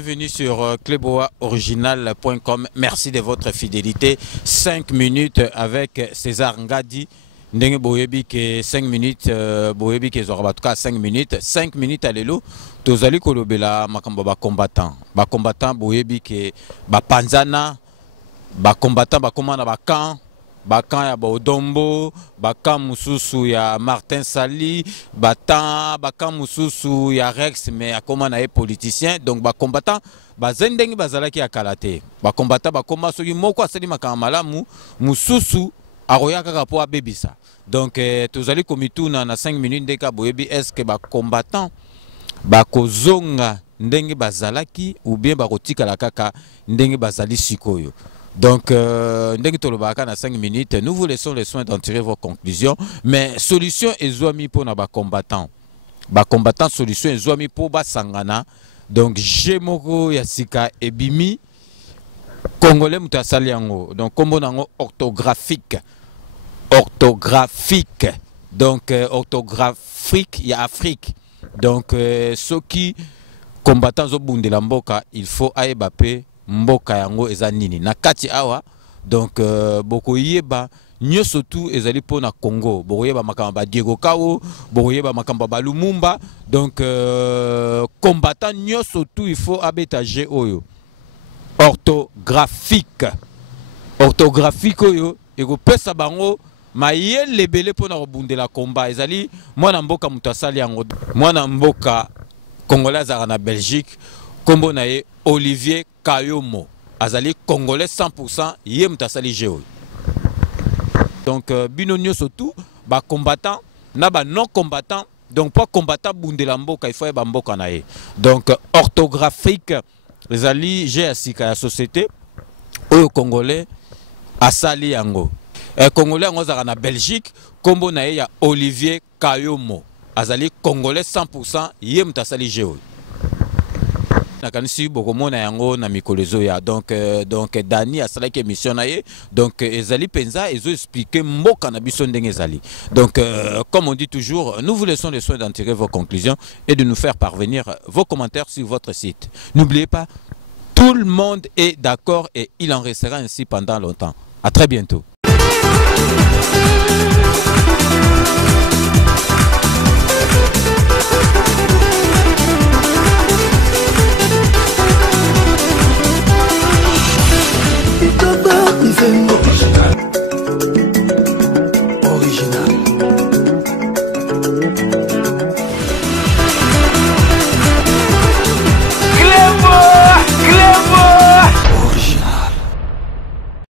bienvenue sur cleboaoriginal.com. Merci de votre fidélité. 5 minutes avec César Ngadi. Ndenge boyebi ke 5 minutes boyebi ke zorabatuka 5 minutes 5 minutes alelo tozali kolobela makambo ba combattant boyebi ke ba panzana ba combattant ba komana ba camp ya Bodombo, Bakan Mususu ya Martin Sali, Bakan Mususu ya Rex, mais à comment on politicien, donc ba combattant, ba zendeng bazalaki ya kalate, ba combattant ba combat soki moko asali makamala Mususu aroya kaka po abebisa. Donc tous allez comme tout na 5 minutes deka boyebi est-ce que ba combattant ba kozonga ndenge bazalaki ou bien ba kotika la kaka ndenge bazali sikoyo. Donc, dès que na 5 minutes, nous vous laissons les soins d'en tirer vos conclusions. Mais solution est zoami pour nos combattants. Combattant solution est zoami pour Basangana. Donc, Jemoko Yasika Ebimi, Congolais Moutasaliango. Donc, comme on orthographique. Orthographique. Donc, orthographique, il y a Afrique. Donc, ceux qui combattants au bout de la mboka, il faut aïbapé. Mboka yango eza nini na kati awa donc boko yeba nyoso tu ezali po na Congo boko yeba makamba ba Diego Kao boko yeba makamba ba Lumumba donc combattant nyoso tu il faut abetager oyo orthographique oyo eko pesa bango mayele belé po na kobundela combat ezali mwana mboka mutasali yango mwana mboka congolais na Belgique kombo na ye Olivier Kayomo azali congolais 100% yé mutasali jeo. Donc binonyo surtout ba combattant na ba non combattant donc pas combattant bundela mboka il faut ba mboka na ye. Donc orthographique ezali j'ai asika ya société oyo congolais asali yango. Congolais yango za na Belgique kombo na ye ya Olivier Kayomo azali congolais 100% yé mutasali jeo. Nakanisi bokomona yango na mikolezo ya donc Dani asala ki émission na ye donc ezali penza ezo expliquer mboka na biso ndenge ezali. Donc comme on dit toujours, nous vous laissons les soins d'en tirer vos conclusions et de nous faire parvenir vos commentaires sur votre site. N'oubliez pas, tout le monde est d'accord et il en restera ainsi pendant longtemps. À très bientôt.